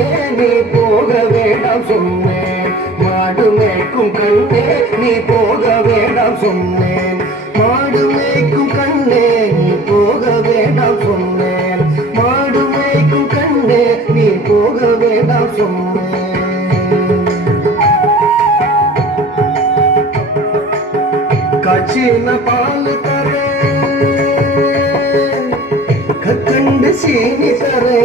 கண்ணே நீ போக வேண்டாம் சொன்னேன். மாடு மேய்க்கும் கண்ணே நீ போக வேண்டாம் சொன்னேன். மாடு மேய்க்கும் கண்ணே நீ போக வேண்டாம் சொன்னேன். மாடு மேய்க்கும் கண்ணே நீ போக வேண்டாம் சொன்னேன். காய்ச்சின பால் தரே கற்கண்டு சீனி தரே.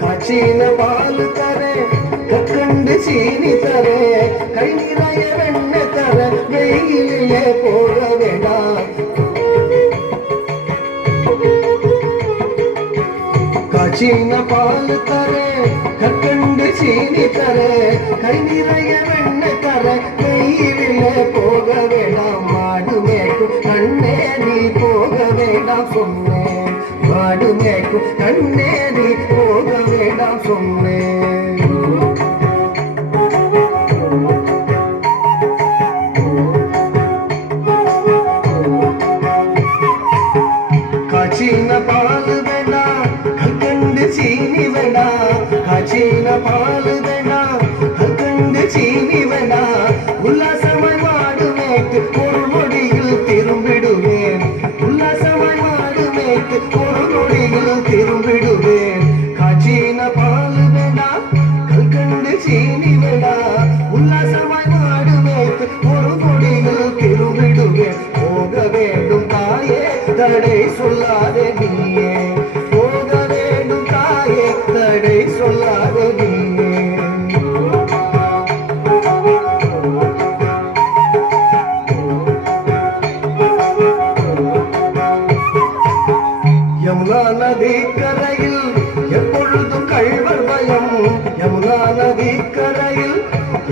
காய்ச்சின பால் தரே கற்கண்டு சீனி தரே. கை நிறைய வெண்ணெய் தர வெயிலே போக வேண்டாம். காய்ச்சின பால் தரே கற்கண்டு சீனி தரே. கை நிறைய வெண்ணெய் தர வெயிலே போக வேண்டாம். மாடு மேய்க்கும் கண்ணே நீ போக வேண்டாம் சொன்னேன். மாடு மேய்க்கும் கண்ணே நீ போக வேண்டாம் சொன்னேன். காய்ச்சின பால் வேண்டாம் கற்கண்டு சீனி வேண்டாம். காய்ச்சின பால் வேண்டாம் கற்கண்டு சீனி வேண்டாம். உல்லாசமாய் மாடு மேய்த்து ஒரு நொடியில் திரும்பிடுவேன். உல்லாசமாய் மாடு மேய்த்து ஒரு நொடியில் திரும்பிடுவேன். காய்ச்சின பால் வேண்டாம் கற்கண்டு சீனி வேண்டாம். உல்லாசமாய் மாடு மேய்த்து ஒரு நொடியில் திரும்பிடுவேன். போக வேண்டும் தாயே தடை சொல்லாதே நீயே. போக வேண்டும் தாயே தடை சொல்லாதே நீயே. யமுனா நதி கரையில் எப்பொழுதும் கள்வர் பயம். யமுனா நதி கரையில்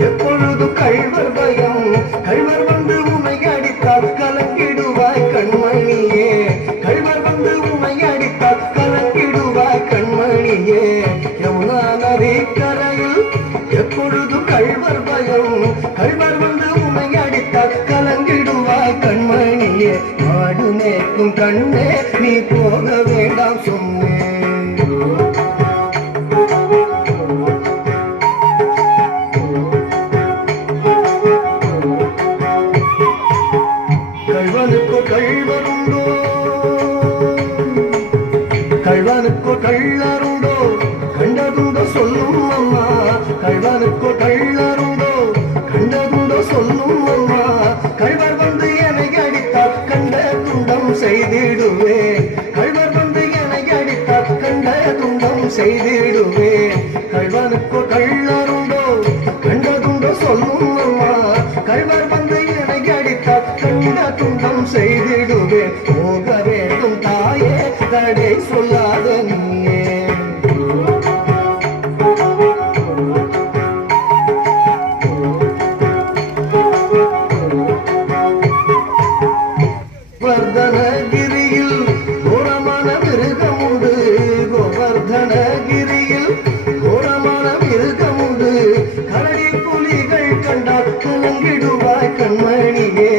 எப்பொழுதும் கள்வர் பயம். கள்வர் வந்து உன்னை அடித்தால் கலங்கிடுவாய் கண்மணியே. கள்வர் வந்து உன்னை அடித்தால் கலங்கிடுவாய் கண்மணியே. யமுனா நதி கரையில் எப்பொழுதும் கள்வர் பயம். கள்வர் வந்து உன்னை அடித்தால் கலங்கிடுவாய் கண்மணியே. மாடு மேய்க்கும் கண்ணே நீ போக வேண்டாம் சொன்னேன். கள்வனுக்கோ கள்வருண்டோ கள்வனுக்கோ கள்ளருண்டோ கண்டதுண்டோ சொல்லும் அம்மா. கள்வனுக்கோ கள்ளருண்டோ கண்டதுண்டோ சொல்லும் அம்மா. கள்வர் வந்து என்னை அடித்தால் கண்ட துண்டம் செய்திடுவேன். கள்வர் வந்து என்னை அடித்தால் கண்ட துண்டம் செய்திடுவேன். கள்வனுக்கோ கள்ளருண்டோ கண்டதுண்டோ சொல்லும் அம்மா. கள்வர் வந்து என்னை அடித்தால் கண்ட துண்டம் செய்திடுவேன். போக வேண்டும் தாயே தடை சொல்லாத நீயே. கோவர்தனகிரியில் கோரமான மிருகம் உண்டு. கோவர்தனகிரியில் கோரமான மிருகம் உண்டு. கரடி புலிகள் கண்டால் கலங்கிடுவாய் கண்மணியே.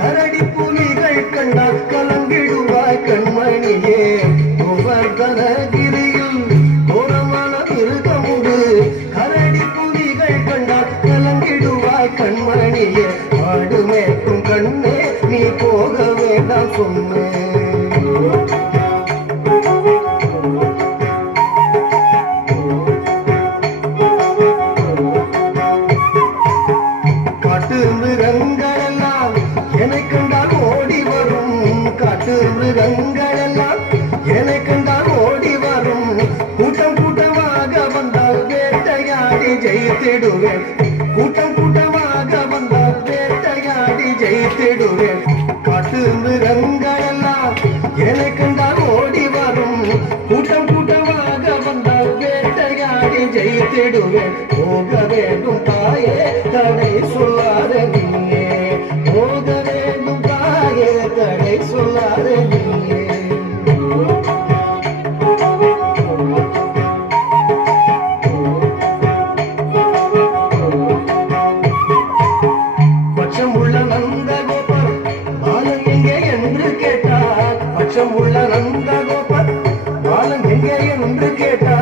கரடி புலிகள் கண்டால் கலங்கிடுவாய் கண்மணியே. கோவர்தனகிரியில் கோரமான மிருகம் உண்டு. கரடி புலிகள் கண்டால் கலங்கிடுவாய் கண்மணியே. மாடு மேய்க்கும் கண்ணே நீ போக வேண்டாம் சொன்னேன். காட்டு மிருகங்கள் எல்லாம் என்னை கண்டால் ஓடி வரும். காட்டு மிருகங்கள் எல்லாம் என்னை கண்டால் ஓடி வரும். கூட்டம் கூட்டமாக வந்தால் வேட்டையாடி ஜெயித்திடுவேன். கூட்டம் கூட்டமாக வந்தால் வேட்டையாடி ஜெயித்திடுவேன். காட்டு மிருகங்கள் எல்லாம் என்னை கண்டால் ஓடி வரும். கூட்டம் கூட்டமாக வந்தால் வேட்டையாடி ஜெயித்திடுவேன். போக வேண்டும் தாயே தடை சொல்லாத நீயே. போக வேண்டும் தாயே தடை சொல்லாத நீயே. பட்சமுள்ள நந்தகோபர் பாலன் எங்கே என்று கேட்டார். பட்சமுள்ள நந்தகோபர் பாலன் எங்கே என்று கேட்டார்.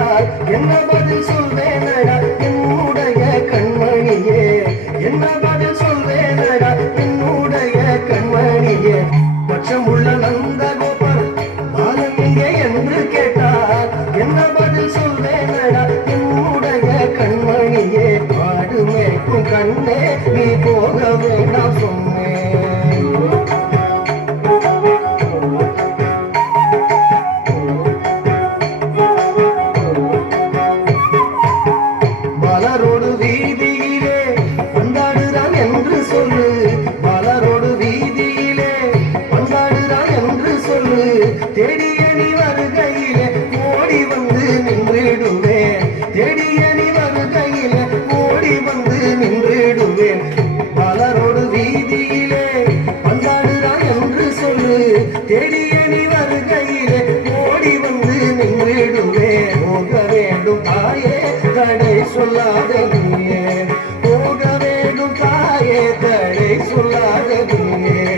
சொல்லாத நீயே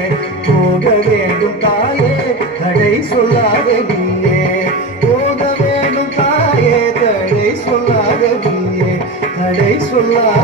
போக வேண்டும் தாயே தடை சொல்லாத நீயே போக வேண்டும் தாயே தடை சொல்லாத நீயே தடை சொல்லாத